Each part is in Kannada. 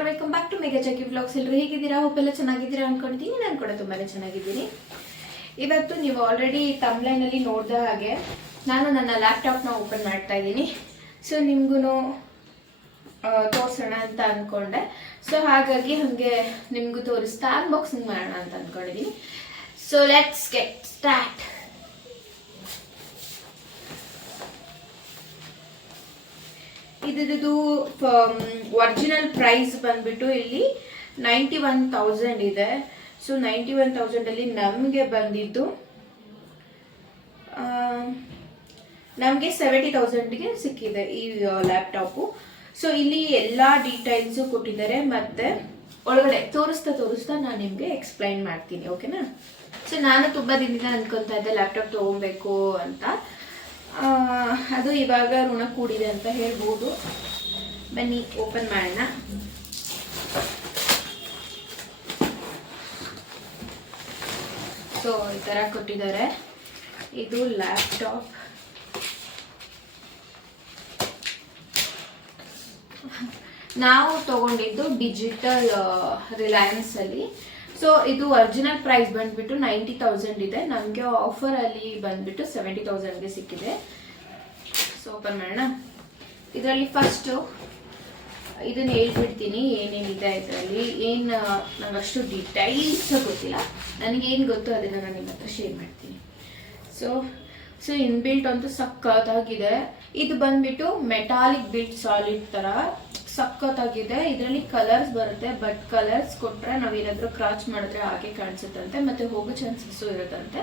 Hour welcome back to mega Jaggi vlogs. ಎಲ್ಲರೂ ಹೇಗಿದ್ದೀರಾ? ಹೋಪ್ ಎಲ್ಲ ಚೆನ್ನಾಗಿದ್ದೀರಾ ಅನ್ಕೊಂಡಿದ್ದೀನಿ. ನಾನು ಕೂಡ ತುಂಬಾನೇ ಚೆನ್ನಾಗಿದ್ದೀನಿ. ಇವತ್ತು ನೀವು ಆಲ್ರೆಡಿ ತಮ್ಲೈನ್ ಅಲ್ಲಿ ನೋಡಿದ ಹಾಗೆ ನಾನು ನನ್ನ ಲ್ಯಾಪ್ಟಾಪ್ನ ಓಪನ್ ಮಾಡ್ತಾ ಇದ್ದೀನಿ. ಸೊ ನಿಮ್ಗೂ ತೋರಿಸೋಣ ಅಂತ ಅಂದ್ಕೊಂಡೆ. ಸೊ ಹಾಗಾಗಿ ಹಾಗೆ ನಿಮಗೂ ತೋರಿಸ್ತಾ ಅನ್ಬಾಕ್ಸಿಂಗ್ ಮಾಡೋಣ ಅಂತ ಅಂದ್ಕೊಂಡಿದ್ದೀನಿ. So let's get start. ಇದು ಒರಿಜಿನಲ್ ಪ್ರೈಸ್ ಬಂದ್ಬಿಟ್ಟು ಇಲ್ಲಿ 91,000 ಇದೆ. ಸೊ 91,000 ಅಲ್ಲಿ ನಮಗೆ ಬಂದಿದ್ದು ನಮಗೆ 70,000ಗೆ ಸಿಕ್ಕಿದೆ ಈ ಲ್ಯಾಪ್ಟಾಪು. ಸೊ ಇಲ್ಲಿ ಎಲ್ಲ ಡೀಟೇಲ್ಸು ಕೊಟ್ಟಿದ್ದಾರೆ, ಮತ್ತೆ ಒಳಗಡೆ ತೋರಿಸ್ತಾ ನಾನು ನಿಮಗೆ ಎಕ್ಸ್ಪ್ಲೈನ್ ಮಾಡ್ತೀನಿ, ಓಕೆನಾ? ಸೊ ನಾನು ತುಂಬ ದಿನದಿಂದ ಅನ್ಕೊತಾ ಇದ್ದೆ ಲ್ಯಾಪ್ಟಾಪ್ ತೊಗೊಬೇಕು ಅಂತ. ಅದು ಇವಾಗ ಋಣ ಕೂಡಿದೆ ಅಂತ ಹೇಳ್ಬೋದು. ಬನ್ನಿ ಓಪನ್ ಮಾಡೋಣ. ಸೊ ಈ ಥರ ಕೊಟ್ಟಿದ್ದಾರೆ. ಇದು ಲ್ಯಾಪ್ಟಾಪ್. ನಾವು ತಗೊಂಡಿದ್ದು ಡಿಜಿಟಲ್ ರಿಲಯನ್ಸ್ ಅಲ್ಲಿ. ಸೊ ಇದು ಒರಿಜಿನಲ್ ಪ್ರೈಸ್ ಬಂದ್ಬಿಟ್ಟು 90,000 ಇದೆ. ನಮಗೆ ಆಫರ್ ಅಲ್ಲಿ ಬಂದ್ಬಿಟ್ಟು 70,000ಗೆ ಸಿಕ್ಕಿದೆ. ಸೊ ಓಪನ್ ಮಾಡೋಣ. ಇದರಲ್ಲಿ ಫಸ್ಟು ಇದನ್ನ ಹೇಳ್ಬಿಡ್ತೀನಿ ಏನೇನಿದೆ ಇದರಲ್ಲಿ. ನಂಗೆ ಅಷ್ಟು ಡೀಟೈಲ್ಸ್ ಗೊತ್ತಿಲ್ಲ, ನನಗೇನು ಗೊತ್ತು ಅದನ್ನು ನಾನು ನಿಮ್ಮ ಹತ್ರ ಶೇರ್ ಮಾಡ್ತೀನಿ. ಸೊ ಇನ್ಬಿಲ್ಟ್ ಅಂತೂ ಸಖತ್ತಾಗಿದೆ. ಇದು ಬಂದ್ಬಿಟ್ಟು ಮೆಟಾಲಿಕ್ ಬಿಲ್ಟ್ ಸಾಲಿಡ್ ಥರ ಸಖತ್ತಾಗಿದೆ. ಇದರಲ್ಲಿ ಕಲರ್ಸ್ ಬರುತ್ತೆ, ಬಟ್ ಕಲರ್ಸ್ ಕೊಟ್ಟರೆ ನಾವೇನಾದರೂ ಕ್ರಾಚ್ ಮಾಡಿದ್ರೆ ಹಾಗೆ ಕಾಣಿಸುತ್ತಂತೆ, ಮತ್ತೆ ಹೋಗೋ ಚಾನ್ಸಸ್ಸು ಇರುತ್ತಂತೆ.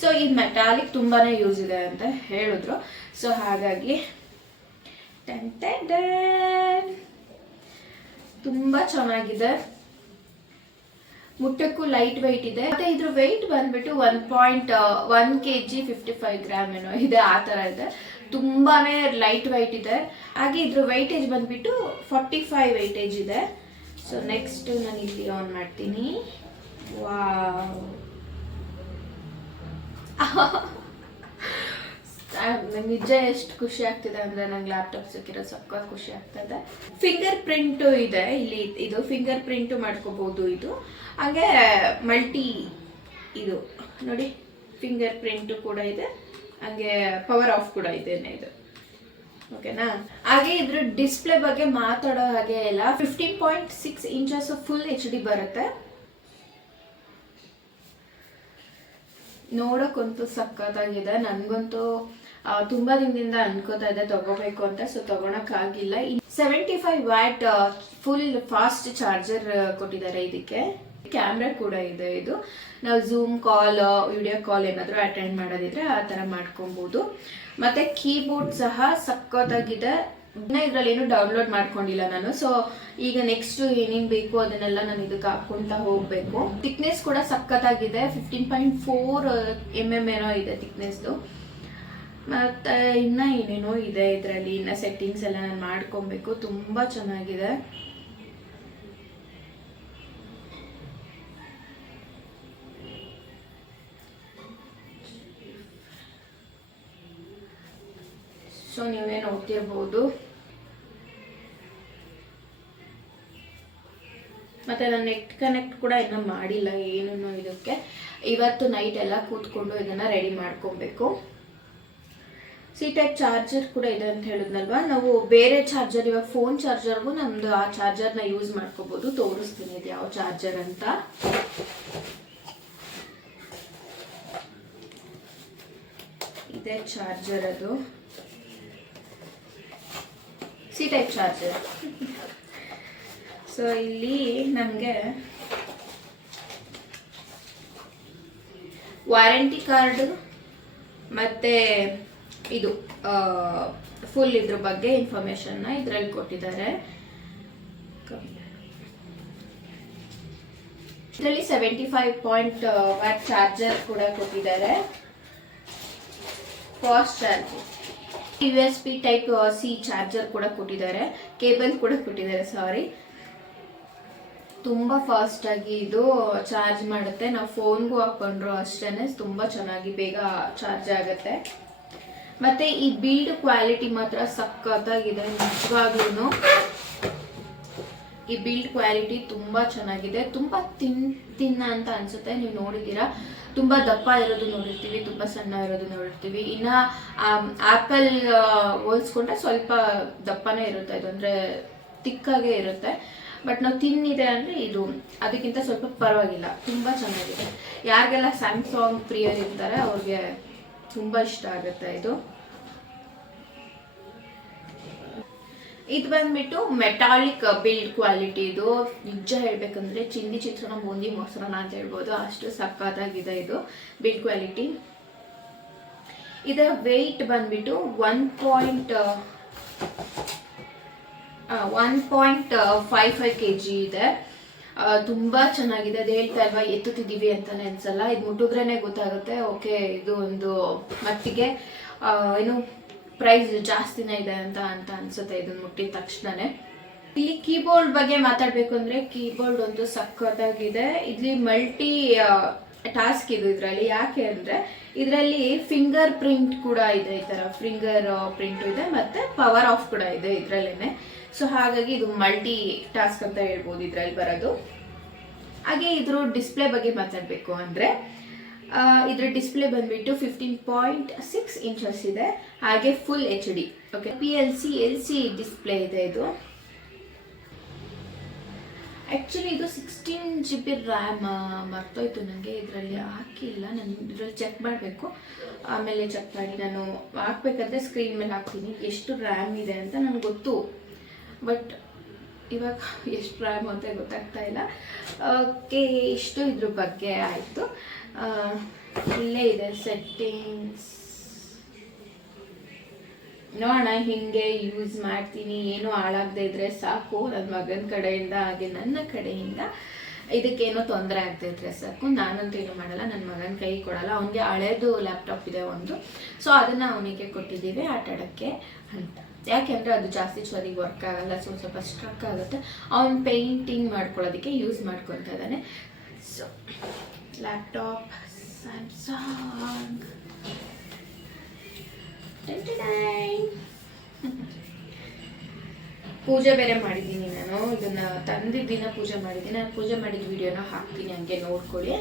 ಸೊ ಇದು ಮೆಟಾಲಿಕ್ ತುಂಬಾ ಯೂಸ್ ಇದೆ ಅಂತ ಹೇಳಿದ್ರು. ಸೊ ಹಾಗಾಗಿ ತುಂಬ ಚೆನ್ನಾಗಿದೆ. ಮುಟ್ಟಕ್ಕೂ ಲೈಟ್ ವೆಯ್ಟ್ ಇದೆ. ಮತ್ತೆ ಇದ್ರ ವೆಯ್ಟ್ ಬಂದ್ಬಿಟ್ಟು 1.1 kg 55 ಗ್ರಾಮ್ ಏನೋ ಇದೆ, ಆ ಥರ ಇದೆ. ತುಂಬಾನೇ ಲೈಟ್ ವೆಯ್ಟ್ ಇದೆ. ಹಾಗೆ ಇದ್ರ ವೆಯ್ಟೇಜ್ ಬಂದ್ಬಿಟ್ಟು 45 ವೆಯ್ಟೇಜ್ ಇದೆ. ಸೊ ನೆಕ್ಸ್ಟ್ ನಾನು ಇಲ್ಲಿ ಆನ್ ಮಾಡ್ತೀನಿ. ವಾವ್, ನಿಜ ಎಷ್ಟು ಖುಷಿ ಆಗ್ತಿದೆ ಅಂದ್ರೆ ನಂಗೆ ಲ್ಯಾಪ್ಟಾಪ್ ಸಿಕ್ಕಿರೋ ಸಕ್ಕ ಖುಷಿ ಆಗ್ತದೆ. ಫಿಂಗರ್ ಪ್ರಿಂಟ್ ಇದೆ ಇಲ್ಲಿ. ಇದು ಫಿಂಗರ್ ಪ್ರಿಂಟ್ ಮಾಡ್ಕೋಬಹುದು. ಇದು ಹಾಗೆ ಮಲ್ಟಿ ಇದು ನೋಡಿ, ಫಿಂಗರ್ ಪ್ರಿಂಟ್ ಕೂಡ ಇದೆ, ಹಾಗೆ ಪವರ್ ಆಫ್ ಕೂಡ ಇದೆ ಇದು, ಓಕೆನಾ? ಹಾಗೆ ಇದ್ರ ಡಿಸ್ಪ್ಲೇ ಬಗ್ಗೆ ಮಾತಾಡೋ ಹಾಗೆ ಇಲ್ಲ. 15.6 ಇಂಚಸ್ ಫುಲ್ HD ಬರುತ್ತೆ. ನೋಡೋಕ್ಕಂತೂ ಸಖತ್ತಾಗಿದೆ. ನನಗಂತೂ ತುಂಬಾ ದಿನದಿಂದ ಅನ್ಕೋತಾ ಇದ್ದೆ ತಗೋಬೇಕು ಅಂತ. ಸೊ ತಗೊಳಕ್ಕಾಗಿಲ್ಲ. 75 ವ್ಯಾಟ್ ಫುಲ್ ಫಾಸ್ಟ್ ಚಾರ್ಜರ್ ಕೊಟ್ಟಿದ್ದಾರೆ. ಇದಕ್ಕೆ ಕ್ಯಾಮ್ರಾ ಕೂಡ ಇದೆ. ಇದು ನಾವು ಝೂಮ್ ಕಾಲ್, ವಿಡಿಯೋ ಕಾಲ್ ಏನಾದರೂ ಅಟೆಂಡ್ ಮಾಡೋದಿದ್ರೆ ಆ ಥರ ಮಾಡ್ಕೊಬೋದು. ಮತ್ತೆ ಕೀಬೋರ್ಡ್ ಸಹ ಸಖತ್ತಾಗಿದೆ. ಇದರಲ್ಲಿ ಏನು ಡೌನ್ಲೋಡ್ ಮಾಡ್ಕೊಂಡಿಲ್ಲ ನಾನು. ಸೊ ಈಗ ನೆಕ್ಸ್ಟ್ ಏನೇನು ಬೇಕು ಅದನ್ನೆಲ್ಲ ನಾನು ಇದಕ್ಕೆ ಹಾಕ್ಕೊಂತ ಹೋಗ್ಬೇಕು. ಥಿಕ್ನೆಸ್ ಕೂಡ ಸಖತ್ತಾಗಿದೆ. 15.4 mm ಏನೋ ಇದೆ ಥಿಕ್ನೆಸ್ದು. ಮತ್ತೆ ಇನ್ನ ಏನೇನೋ ಇದೆ ಇದರಲ್ಲಿ. ಇನ್ನ ಸೆಟ್ಟಿಂಗ್ಸ್ ಎಲ್ಲ ನಾನು ಮಾಡ್ಕೊಬೇಕು. ತುಂಬಾ ಚೆನ್ನಾಗಿದೆ. ಸೊ ನೀವೇ ನೋಡ್ತಿರ್ಬೋದು. ಮತ್ತೆ ನಾನು ನೆಟ್ ಕನೆಕ್ಟ್ ಕೂಡ ಇನ್ನೂ ಮಾಡಿಲ್ಲ ಏನೂ ಇದಕ್ಕೆ. ಇವತ್ತು ನೈಟ್ ಎಲ್ಲ ಕೂತ್ಕೊಂಡು ಇದನ್ನ ರೆಡಿ ಮಾಡ್ಕೊಬೇಕು. C-type ಚಾರ್ಜರ್ ಕೂಡ ಇದೆ ಅಂತ ಹೇಳಿದ್ನಲ್ವಾ. ನಾವು ಬೇರೆ ಚಾರ್ಜರ್, ಇವಾಗ ಫೋನ್ ಚಾರ್ಜರ್ಗೂ ನಮ್ದು ಆ ಚಾರ್ಜರ್ನ ಯೂಸ್ ಮಾಡ್ಕೋಬಹುದು. ತೋರಿಸ್ತೀನಿ ಇದು ಯಾವ ಚಾರ್ಜರ್ ಅಂತ. ಇದೆ ಚಾರ್ಜರ್, ಅದು C-type ಚಾರ್ಜರ್. ಸೊ ಇಲ್ಲಿ ನಮಗೆ ವಾರಂಟಿ ಕಾರ್ಡ್ ಮತ್ತೆ ಇದು ಫುಲ್ ಇದ್ರ ಬಗ್ಗೆ ಇನ್ಫಾರ್ಮೇಶನ್ನ ಇದರಲ್ಲಿ ಕೊಟ್ಟಿದ್ದಾರೆ. ಇದರಲ್ಲಿ 75 ವ್ಯಾಟ್ ಚಾರ್ಜರ್ ಕೂಡ ಕೊಟ್ಟಿದ್ದಾರೆ. Fast charging USB type C charger ಕೂಡ ಕೊಟ್ಟಿದ್ದಾರೆ. ಕೇಬಲ್ ಕೂಡ ಕೊಟ್ಟಿದ್ದಾರೆ, ಸಾರಿ. ತುಂಬ ಫಾಸ್ಟ್ ಆಗಿ ಇದು ಚಾರ್ಜ್ ಮಾಡುತ್ತೆ. ನಾವು ಫೋನ್ಗೂ ಹಾಕೊಂಡ್ರು ಅಷ್ಟೇ ತುಂಬ ಚೆನ್ನಾಗಿ ಬೇಗ ಚಾರ್ಜ್ ಆಗುತ್ತೆ. ಮತ್ತೆ ಈ ಬಿಲ್ಡ್ ಕ್ವಾಲಿಟಿ ಮಾತ್ರ ಸಖತ್ತಾಗಿದೆ ನಿಜವಾಗ್ಲೂ. ಈ ಬಿಲ್ಡ್ ಕ್ವಾಲಿಟಿ ತುಂಬ ಚೆನ್ನಾಗಿದೆ, ತುಂಬ ತಿನ್ನ ಅಂತ ಅನ್ಸುತ್ತೆ. ನೀವು ನೋಡಿದ್ದೀರಾ, ತುಂಬ ದಪ್ಪ ಇರೋದು ನೋಡಿರ್ತೀವಿ, ತುಂಬ ಸಣ್ಣ ಇರೋದು ನೋಡಿರ್ತೀವಿ. ಇನ್ನು ಆ್ಯಪಲ್ ಹೋಲಿಸ್ಕೊಂಡ್ರೆ ಸ್ವಲ್ಪ ದಪ್ಪನೇ ಇರುತ್ತೆ, ಇದು ಅಂದರೆ ತಿಕ್ಕಾಗೇ ಇರುತ್ತೆ. ಬಟ್ ನಾವು ತಿನ್ನಿದೆ ಅಂದರೆ ಇದು ಅದಕ್ಕಿಂತ ಸ್ವಲ್ಪ ಪರವಾಗಿಲ್ಲ, ತುಂಬ ಚೆನ್ನಾಗಿದೆ. ಯಾರಿಗೆಲ್ಲ ಸ್ಯಾಮ್ಸಂಗ್ ಪ್ರಿಯರ್ ಇರ್ತಾರೆ ಅವ್ರಿಗೆ ತುಂಬ ಇಷ್ಟ ಆಗುತ್ತೆ ಇದು. ಇದು ಬಂದ್ಬಿಟ್ಟು ಮೆಟಾಲಿಕ್ ಬಿಲ್ಡ್ ಕ್ವಾಲಿಟಿ. ಇದು ನಿಜ ಹೇಳ್ಬೇಕಂದ್ರೆ ಚಿಂದಿ ಚಿತ್ರಾನ್ನ ಬೂಂದಿ ಮೊಸರನ್ನ ಅಂತ ಹೇಳ್ಬೋದು, ಅಷ್ಟು ಸಕ್ಕತ್ತಾಗಿದೆ ಇದು ಬಿಲ್ಡ್ ಕ್ವಾಲಿಟಿ. ಇದರ ವೆಯ್ಟ್ ಬಂದ್ಬಿಟ್ಟು 1.55 kg ಇದೆ. ತುಂಬ ಚೆನ್ನಾಗಿದೆ. ಅದು ಹೇಳ್ತಾ ಇಲ್ವಾ ಎತ್ತುತ್ತಿದ್ದೀವಿ ಅಂತಾನೆ ಅನ್ಸಲ್ಲ, ಇದು ಮುಟ್ಟಿದ್ರೇ ಗೊತ್ತಾಗುತ್ತೆ ಓಕೆ ಇದು ಒಂದು ಮಟ್ಟಿಗೆ ಏನು ಪ್ರೈಸ್ ಜಾಸ್ತಿನೇ ಇದೆ ಅಂತ ಅನ್ಸುತ್ತೆ ಇದನ್ನ ಮುಟ್ಟಿದ ತಕ್ಷಣನೇ. ಇಲ್ಲಿ ಕೀಬೋರ್ಡ್ ಬಗ್ಗೆ ಮಾತಾಡಬೇಕು ಅಂದರೆ ಕೀಬೋರ್ಡ್ ಒಂದು ಸಖತ್ತಾಗಿದೆ. ಇಲ್ಲಿ ಮಲ್ಟಿ ಟಾಸ್ಕ್ ಇದು ಇದರಲ್ಲಿ. ಯಾಕೆ ಅಂದರೆ ಇದರಲ್ಲಿ ಫಿಂಗರ್ ಪ್ರಿಂಟ್ ಕೂಡ ಇದೆ, ಈ ಥರ ಫಿಂಗರ್ ಪ್ರಿಂಟು ಇದೆ ಮತ್ತು ಪವರ್ ಆಫ್ ಕೂಡ ಇದೆ ಇದರಲ್ಲೇ. ಸೊ ಹಾಗಾಗಿ ಇದು ಮಲ್ಟಿ ಟಾಸ್ಕ್ ಅಂತ ಹೇಳ್ಬೋದು ಇದರಲ್ಲಿ ಬರೋದು. ಹಾಗೆ ಇದ್ರ ಡಿಸ್ಪ್ಲೇ ಬಗ್ಗೆ ಮಾತಾಡಬೇಕು ಅಂದರೆ ಇದರ ಡಿಸ್ಪ್ಲೇ ಬಂದ್ಬಿಟ್ಟು 15.6 ಇಂಚಸ್ ಇದೆ. ಹಾಗೆ full HD. Okay, PLC display ಇದೆ ಇದು. ಆ್ಯಕ್ಚುಲಿ ಇದು 16 GB ರ್ಯಾಮ್. ಮರ್ತೋಯ್ತು ನನಗೆ, ಇದರಲ್ಲಿ ಹಾಕಿಲ್ಲ ನಾನು, ಇದರಲ್ಲಿ ಚೆಕ್ ಮಾಡಬೇಕು, ಆಮೇಲೆ ಚೆಕ್ ಮಾಡಿ ನಾನು ಹಾಕ್ಬೇಕಾದ್ರೆ ಸ್ಕ್ರೀನ್ ಮೇಲೆ ಹಾಕ್ತೀನಿ ಎಷ್ಟು ರ್ಯಾಮ್ ಇದೆ ಅಂತ. ನನಗೆ ಗೊತ್ತು, ಬಟ್ ಇವಾಗ ಎಷ್ಟು ರ್ಯಾಮ್ ಅಂತ ಗೊತ್ತಾಗ್ತಾ ಇಲ್ಲ. ಓಕೆ, ಇಷ್ಟು ಇದ್ರ ಬಗ್ಗೆ ಆಯಿತು. ಇಲ್ಲೇ ಇದೆ ಸೆಟ್ಟಿಂಗ್ಸ್, ನೋಡೋಣ ಹಿಂಗೆ ಯೂಸ್ ಮಾಡ್ತೀನಿ. ಏನು ಹಾಳಾಗದೆ ಇದ್ರೆ ಸಾಕು, ನನ್ನ ಮಗನ ಕಡೆಯಿಂದ ಹಾಗೆ ನನ್ನ ಕಡೆಯಿಂದ ಇದಕ್ಕೇನೋ ತೊಂದರೆ ಆಗದೆ ಇದ್ರೆ ಸಾಕು. ನಾನಂತೂ ಏನು ಮಾಡಲ್ಲ, ನನ್ನ ಮಗನ ಕೈ ಕೊಡಲ್ಲ. ಅವನಿಗೆ ಹಳೇದು ಲ್ಯಾಪ್ಟಾಪ್ ಇದೆ ಒಂದು, ಸೊ ಅದನ್ನು ಅವನಿಗೆ ಕೊಟ್ಟಿದ್ದೀವಿ ಆಟ ಆಡೋಕ್ಕೆ ಅಂತ. ಯಾಕೆಂದರೆ ಅದು ಜಾಸ್ತಿ ಸರಿಗೆ ವರ್ಕ್ ಆಗಲ್ಲ, ಸ್ವಲ್ಪ ಸ್ಟ್ರಕ್ ಆಗುತ್ತೆ. ಅವನು ಪೇಂಟಿಂಗ್ ಮಾಡ್ಕೊಳ್ಳೋದಕ್ಕೆ ಯೂಸ್ ಮಾಡ್ಕೊತಾ ಇದ್ದಾನೆ. So laptop Samsung. ಪೂಜೆ ಬೇರೆ ಮಾಡಿದ್ದೀನಿ ನಾನು, ಇದನ್ನು ತಂದಿದ್ದ ದಿನ ಪೂಜೆ ಮಾಡಿದ್ದೀನಿ. ನಾನು ಪೂಜೆ ಮಾಡಿದ ವಿಡಿಯೋನ ಹಾಕ್ತೀನಿ, ಹಂಗೆ ನೋಡ್ಕೊಳ್ಳಿ.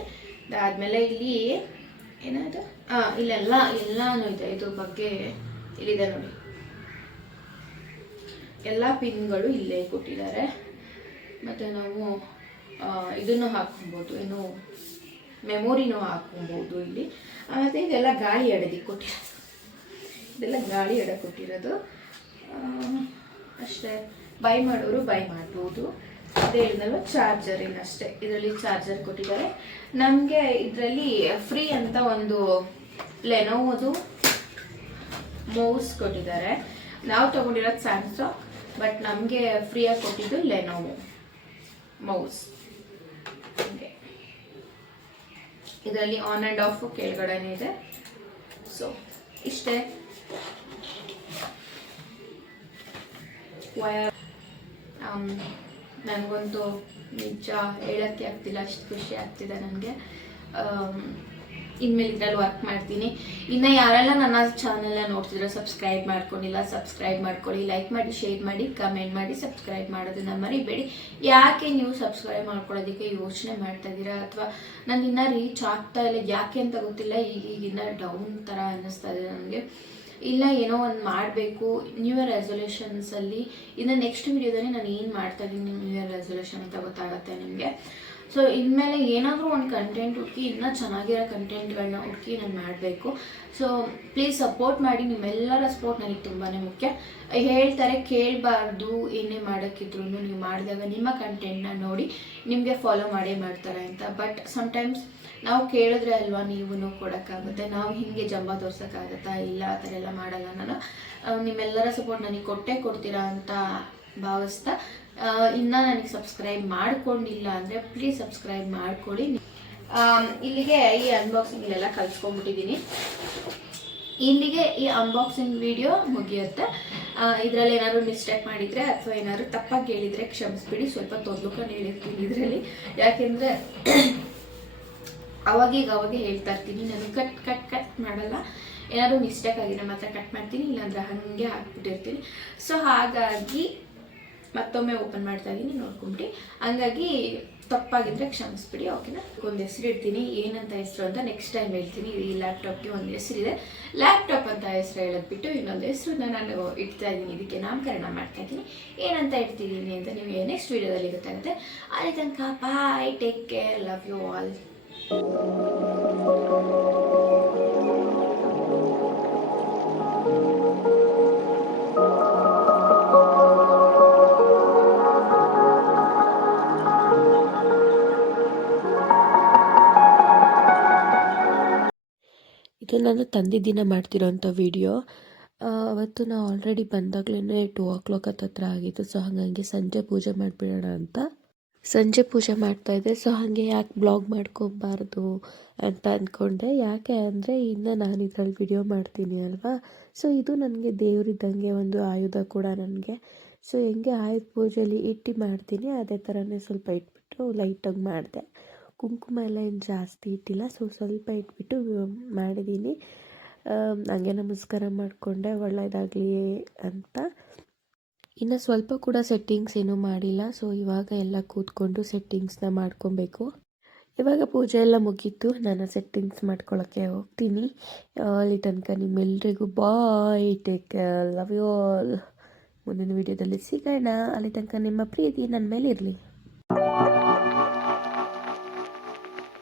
ಅದಾದಮೇಲೆ ಇಲ್ಲಿ ಏನಾದ್ರು ಎಲ್ಲನೂ ಇದೆ ಇದ್ರ ಬಗ್ಗೆ. ಇಲ್ಲಿದೆ ನೋಡಿ, ಎಲ್ಲ ಪಿನ್ಗಳು ಇಲ್ಲೇ ಕೊಟ್ಟಿದ್ದಾರೆ. ಮತ್ತು ನಾವು ಇದನ್ನು ಹಾಕ್ಕೊಬೋದು, ಏನು ಮೆಮೊರಿನೂ ಹಾಕ್ಕೊಬೋದು ಇಲ್ಲಿ. ಮತ್ತು ಇದೆಲ್ಲ ಗಾಳಿ ಎಡೆದಿಕ್ಕೆ ಕೊಟ್ಟಿರೋದು, ಇದೆಲ್ಲ ಗಾಳಿ ಎಡೆ ಕೊಟ್ಟಿರೋದು ಅಷ್ಟೇ. ಬೈ ಮಾಡೋರು ಬೈ ಮಾಡ್ಬೋದು. ಅದೇ ಹೇಳಿದ್ನಲ್ವ ಚಾರ್ಜರ್, ಇನ್ನಷ್ಟೇ. ಇದರಲ್ಲಿ ಚಾರ್ಜರ್ ಕೊಟ್ಟಿದ್ದಾರೆ ನಮಗೆ. ಇದರಲ್ಲಿ ಫ್ರೀ ಅಂತ ಒಂದು ಲೆನೋವೋದು ಮೌಸ್ ಕೊಟ್ಟಿದ್ದಾರೆ. ನಾವು ತೊಗೊಂಡಿರೋದು ಸ್ಯಾಮ್ಸಂಗ್, ಬಟ್ ನಮಗೆ ಫ್ರೀಯಾಗಿ ಕೊಟ್ಟಿದ್ದು ಲೆನೋವೋ ಮೌಸ್. ಹಂಗೆ ಇದರಲ್ಲಿ ಆನ್ ಆ್ಯಂಡ್ ಆಫ್ ಕೆಳಗಡೆನೇ ಇದೆ. ಸೊ ಇಷ್ಟೇ. ವಯರ್ ನನಗಂತೂ ನಿಜ ಹೇಳೋಕ್ಕೆ ಆಗ್ತಿಲ್ಲ, ಅಷ್ಟು ಖುಷಿ ಆಗ್ತಿದೆ ನನಗೆ. ಇನ್ಮೇಲೆ ಇದರಲ್ಲಿ ವರ್ಕ್ ಮಾಡ್ತೀನಿ. ಇನ್ನು ಯಾರೆಲ್ಲ ನನ್ನ ಚಾನಲ್ನ ನೋಡ್ತಿದ್ರೆ ಸಬ್ಸ್ಕ್ರೈಬ್ ಮಾಡ್ಕೊಂಡಿಲ್ಲ, ಸಬ್ಸ್ಕ್ರೈಬ್ ಮಾಡ್ಕೊಳ್ಳಿ, ಲೈಕ್ ಮಾಡಿ, ಶೇರ್ ಮಾಡಿ, ಕಮೆಂಟ್ ಮಾಡಿ, ಸಬ್ಸ್ಕ್ರೈಬ್ ಮಾಡೋದನ್ನ ಮರಿಬೇಡಿ. ಯಾಕೆ ನೀವು ಸಬ್ಸ್ಕ್ರೈಬ್ ಮಾಡ್ಕೊಳ್ಳೋದಕ್ಕೆ ಯೋಚನೆ ಮಾಡ್ತಾ ಇದ್ದೀರಾ, ಅಥವಾ ನಾನು ಇನ್ನೂ ರೀಚ್ ಆಗ್ತಾ ಇಲ್ಲ ಯಾಕೆ ಅಂತ ಗೊತ್ತಿಲ್ಲ. ಈಗಿನ್ನ ಡೌನ್ ಥರ ಅನ್ನಿಸ್ತಾ ಇದೆ ನನಗೆ. ಇಲ್ಲ ಏನೋ ಒಂದು ಮಾಡಬೇಕು ನ್ಯೂ ಇಯರ್ ರೆಸೊಲ್ಯೂಷನ್ಸಲ್ಲಿ. ಇನ್ನು ನೆಕ್ಸ್ಟ್ ವಿಡಿಯೋದಲ್ಲಿ ನಾನು ಏನು ಮಾಡ್ತಾ ಇದ್ದೀನಿ ನ್ಯೂ ಇಯರ್ ರೆಸೊಲ್ಯೂಷನ್ ಅಂತ ಗೊತ್ತಾಗುತ್ತೆ ನಿಮಗೆ. ಸೊ ಇನ್ಮೇಲೆ ಏನಾದರೂ ಒಂದು ಕಂಟೆಂಟ್ ಹುಡುಕಿ, ಇನ್ನೂ ಚೆನ್ನಾಗಿರೋ ಕಂಟೆಂಟ್ಗಳನ್ನ ಹುಡುಕಿ ನಾನು ಮಾಡಬೇಕು. ಸೊ ಪ್ಲೀಸ್ ಸಪೋರ್ಟ್ ಮಾಡಿ, ನಿಮ್ಮೆಲ್ಲರ ಸಪೋರ್ಟ್ ನನಗೆ ತುಂಬಾ ಮುಖ್ಯ. ಹೇಳ್ತಾರೆ ಕೇಳಬಾರ್ದು, ಏನೇ ಮಾಡೋಕ್ಕಿದ್ರು ನೀವು ಮಾಡಿದಾಗ ನಿಮ್ಮ ಕಂಟೆಂಟ್ನ ನೋಡಿ ನಿಮಗೆ ಫಾಲೋ ಮಾಡೇ ಮಾಡ್ತಾರೆ ಅಂತ. ಬಟ್ ಸಮ್ಟೈಮ್ಸ್ ನಾವು ಕೇಳಿದ್ರೆ ಅಲ್ವಾ ನೀವು ಕೊಡೋಕ್ಕಾಗುತ್ತೆ, ನಾವು ಹೀಗೆ ಜಂಬ ತೋರ್ಸೋಕ್ಕಾಗತ್ತಾ? ಇಲ್ಲ, ಆ ಥರ ಎಲ್ಲ ಮಾಡಲ್ಲ ನಾನು. ನಿಮ್ಮೆಲ್ಲರ ಸಪೋರ್ಟ್ ನನಗೆ ಕೊಡ್ತೀರಾ ಅಂತ ಭಾವಿಸ್ತಾ, ಇನ್ನು ನನಗೆ ಸಬ್ಸ್ಕ್ರೈಬ್ ಮಾಡ್ಕೊಂಡಿಲ್ಲ ಅಂದರೆ ಪ್ಲೀಸ್ ಸಬ್ಸ್ಕ್ರೈಬ್ ಮಾಡ್ಕೊಳ್ಳಿ. ಇಲ್ಲಿಗೆ ಈ ಅನ್ಬಾಕ್ಸಿಂಗ್ ಇಲ್ಲೆಲ್ಲ ಕಲಿಸ್ಕೊಂಡ್ಬಿಟ್ಟಿದ್ದೀನಿ. ಇಲ್ಲಿಗೆ ಈ ಅನ್ಬಾಕ್ಸಿಂಗ್ ವಿಡಿಯೋ ಮುಗಿಯುತ್ತೆ. ಇದರಲ್ಲಿ ಏನಾದ್ರು ಮಿಸ್ಟೇಕ್ ಮಾಡಿದರೆ ಅಥವಾ ಏನಾದ್ರು ತಪ್ಪಾಗಿ ಹೇಳಿದರೆ ಕ್ಷಮಿಸ್ಬಿಡಿ. ಸ್ವಲ್ಪ ತೊಂದ್ಲುಕೊಂಡು ಹೇಳಿರ್ತೀನಿ ಇದರಲ್ಲಿ, ಯಾಕೆಂದರೆ ಅವಾಗೀಗ ಹೇಳ್ತಾ ಇರ್ತೀನಿ, ನಾನು ಕಟ್ ಮಾಡಲ್ಲ. ಏನಾದರೂ ಮಿಸ್ಟೇಕ್ ಆಗಿದೆ ಮಾತ್ರ ಕಟ್ ಮಾಡ್ತೀನಿ, ಇಲ್ಲಾಂದರೆ ಹಾಗೆ ಹಾಕ್ಬಿಟ್ಟಿರ್ತೀನಿ. ಸೊ ಹಾಗಾಗಿ ಮತ್ತೊಮ್ಮೆ ಓಪನ್ ಮಾಡ್ತಾ ಇದ್ದೀನಿ, ನೋಡ್ಕೊಂಬಿಟ್ಟು. ಹಂಗಾಗಿ ತಪ್ಪಾಗಿದ್ರೆ ಕ್ಷಮಿಸ್ಬಿಡಿ, ಓಕೆನಾ. ಒಂದು ಹೆಸರು ಇಡ್ತೀನಿ, ಏನಂತ ಹೆಸರು ಅಂತ ನೆಕ್ಸ್ಟ್ ಟೈಮ್ ಹೇಳ್ತೀನಿ. ಈ ಲ್ಯಾಪ್ಟಾಪ್ಗೆ ಒಂದು ಹೆಸರಿದೆ, ಲ್ಯಾಪ್ಟಾಪ್ ಅಂತ ಹೆಸರು ಹೇಳೋದ್ಬಿಟ್ಟು ಇನ್ನೊಂದು ಹೆಸರನ್ನ ನಾನು ಇಡ್ತಾ ಇದ್ದೀನಿ, ಇದಕ್ಕೆ ನಾಮಕರಣ ಮಾಡ್ತಾ ಇದ್ದೀನಿ. ಏನಂತ ಇಡ್ತಿದ್ದೀನಿ ಅಂತ ನೀವು ನೆಕ್ಸ್ಟ್ ವೀಡಿಯೋದಲ್ಲಿ ಗೊತ್ತಾಗುತ್ತೆ. ಅಲ್ಲಿ ತನಕ bye, take care, love you all. ಇದು ನಾನು ತಂದೆ ದಿನ ಮಾಡ್ತಿರೋಂಥ ವಿಡಿಯೋ. ಅವತ್ತು ನಾವು ಆಲ್ರೆಡಿ ಬಂದಾಗಲೇ 2 o'clock ಹತ್ರ ಆಗಿತ್ತು. ಸೊ ಹಾಗಾಗಿ ಸಂಜೆ ಪೂಜೆ ಮಾಡಿಬಿಡೋಣ ಅಂತ ಸಂಜೆ ಪೂಜೆ ಮಾಡ್ತಾಯಿದ್ದೆ. ಸೊ ಹಾಗೆ ಯಾಕೆ ಬ್ಲಾಗ್ ಮಾಡ್ಕೊಬಾರ್ದು ಅಂತ ಅಂದ್ಕೊಂಡೆ. ಯಾಕೆ ಅಂದರೆ ಇನ್ನು ನಾನು ಇದರಲ್ಲಿ ವಿಡಿಯೋ ಮಾಡ್ತೀನಿ ಅಲ್ವಾ. ಸೊ ಇದು ನನಗೆ ದೇವರಿದ್ದಂಗೆ ಒಂದು ಆಯುಧ ಕೂಡ ನನಗೆ. ಸೊ ಹೆಂಗೆ ಆಯುಧ ಪೂಜೆಯಲ್ಲಿ ಇಟ್ಟು ಮಾಡ್ತೀನಿ ಅದೇ ಥರನೇ ಸ್ವಲ್ಪ ಇಟ್ಬಿಟ್ಟು ಲೈಟಾಗಿ ಮಾಡಿದೆ. ಕುಂಕುಮ ಎಲ್ಲ ಏನು ಜಾಸ್ತಿ ಇಟ್ಟಿಲ್ಲ, ಸೊ ಸ್ವಲ್ಪ ಇಟ್ಬಿಟ್ಟು ಮಾಡಿದ್ದೀನಿ. ಹಂಗೆ ನಮಸ್ಕಾರ ಮಾಡಿಕೊಂಡೆ ಒಳ್ಳೆಯದಾಗಲಿ ಅಂತ. ಇನ್ನು ಸ್ವಲ್ಪ ಕೂಡ ಸೆಟ್ಟಿಂಗ್ಸ್ ಏನೂ ಮಾಡಿಲ್ಲ. ಸೊ ಇವಾಗ ಎಲ್ಲ ಕೂತ್ಕೊಂಡು ಸೆಟ್ಟಿಂಗ್ಸ್ನ ಮಾಡ್ಕೊಬೇಕು. ಇವಾಗ ಪೂಜೆ ಎಲ್ಲ ಮುಗೀತು, ನಾನು ಸೆಟ್ಟಿಂಗ್ಸ್ ಮಾಡ್ಕೊಳ್ಳೋಕ್ಕೆ ಹೋಗ್ತೀನಿ. ಅಲ್ಲಿ ತನಕ ನಿಮ್ಮೆಲ್ರಿಗೂ bye, take care, love you all. ಮುಂದಿನ ವಿಡಿಯೋದಲ್ಲಿ ಸಿಗೋಣ. ಅಲ್ಲಿ ತನಕ ನಿಮ್ಮ ಪ್ರೀತಿ ನನ್ನ ಮೇಲೆ ಇರಲಿ.